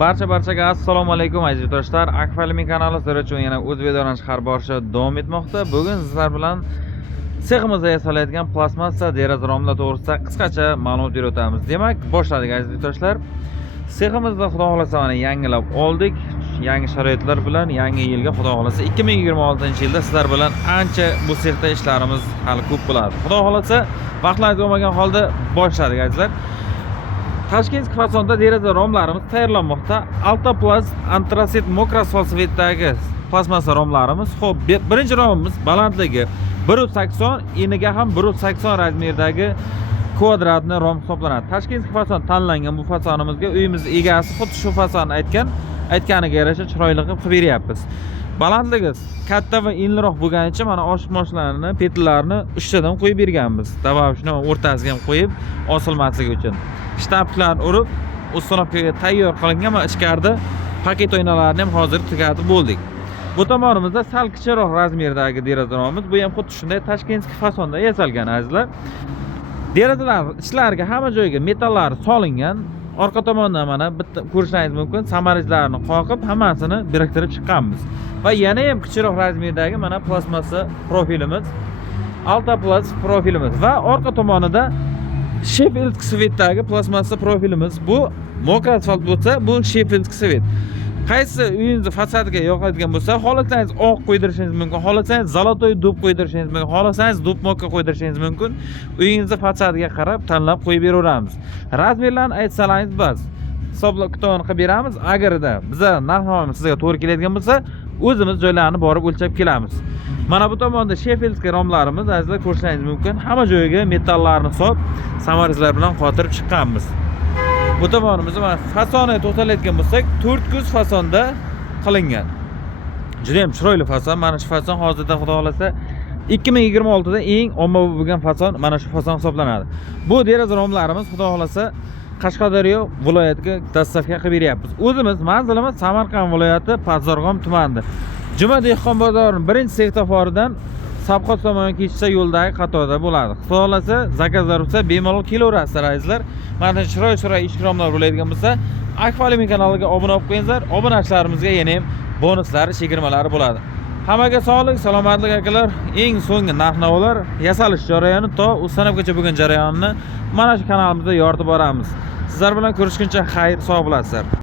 Barchaga assalomu alaykum aziz do'stlar. Akfalmi kanali sizlar uchun yana o'z videolarini chiqarib borishda davom etmoqda. Bugun sizlar bilan seximizda yasalayotgan plastmassa deraza romlar to'g'risida qisqacha ma'lumot berib Demak, boshladik aziz do'stlar. Seximizda xudo xolasa mana yangilab oldik. Yangi sharoitlar bilan yangi yilga xudo xolasa 2026-yilda sizlar bilan ancha bu sexda ishlarimiz hali ko'p bo'ladi. Xudo xolasa vaqtlaringiz bo'lmagan holda boshladik azizlar. Tashkent fasonda deraza romlarimiz tayyorlanmoqda. Altoplast antrasit mokroasfalt svetdagi plastmassa romlarimiz. Xo'p, birinchi romimiz balandligi 180, eniga ham 180 razmerdagi kvadratni rom hisoblanadi. Tashkent fason tanlangan bu fasonimizga uyimiz egasi xuddi shu fasonni aytganiga yarasha chiroyli qilib beryapmiz. Balandligi katta va enliroq bo'lgani uchun mana oshiq moshlarni, petlarni uchtadan qo'yib berganmiz. Dabavishni o'rtasiga ham qo'yib osilmasligi uchun. Shtablarni urib, ustonovkaga tayyor qilingan va ichkarida paket oynalarini ham hozir tugatib bo'ldik. Bu tomonimizda sal kichikroq razmerdagi deraza romimiz. Bu ham xuddi shunday tashkentskiy fasonda yasalgan azizlar. Derazalar ichlariga hamma joyiga metallari solingan. Orqa tomondan mana bitta ko'rishingiz mumkin, samarajlarni qoqib hammasini biriktirib chiqqanmiz. Va yana ham kichikroq razmerdagi mana plastmassa profilimiz, Altoplast profilimiz va orqa tomonida Sheffield svetdagi plastmassa profilimiz. Bu mokroasfalt bo'lsa, bu Sheffield svet. Qaysi uyingizni fasadiga yoqadigan bo'lsa, xohlasangiz oq qo'ydirishingiz mumkin, xohlasangiz zolotoy dub qo'ydirishingiz mumkin, xohlasangiz dub mokka qo'ydirishingiz mumkin. Uyingizni fasadiga qarab tanlab qo'yib beraveramiz. Razmerlarni aytsalaringiz bas. Hisoblab kitobini qilib beramiz. Agarda biza narx-navomiz sizga to'g'ri keladigan bo'lsa, o'zimiz joylarini borib o'lchab kelamiz. Mana bu tomonda Sheffieldskiy romlarimiz azizlar ko'rishingiz mumkin. Hamma joyiga metallarni solib, samarajlar bilan qotirib chiqqanmiz. Bu tomonimizda mana fasoniga to'xtalayotgan bo'lsak, 4 ko'z fasonda qilingan. Juda ham chiroyli fason. Mana shu fason hozirda xudo xolasa 2026 da eng ommabop bo'lgan fason mana shu fason hisoblanadi. Bu deraza romlarimiz xudo xolasa Qashqadaryo viloyatiga dastavka qilib beryapmiz. O'zimiz manzilimiz Samarqand viloyati Pazarg'om tumanida. Juma dehqon bozorining birinchi sektorforidan Sabqot tomon ketishda yo'ldagi qatorda bo'ladi. Xudo xolasa zakazlar bo'lsa bemalol kelaverasizlar azizlar. Mana chiroy ishkromlar bo'ladigan bo'lsa, Akfalmi kanaliga obuna bo'lib qo'yinglar. Obunachalarimizga yana ham bonuslar, chegirmalari bo'ladi. Hammaga sog'lik, salomatlik akalar. Eng so'nggi narx-navolar, yasalish jarayoni to ustanobgacha bo'lgan jarayonni mana shu kanalimizda yoritib boramiz. Sizlar bilan ko'rishguncha xayr, sog' bo'lasizlar.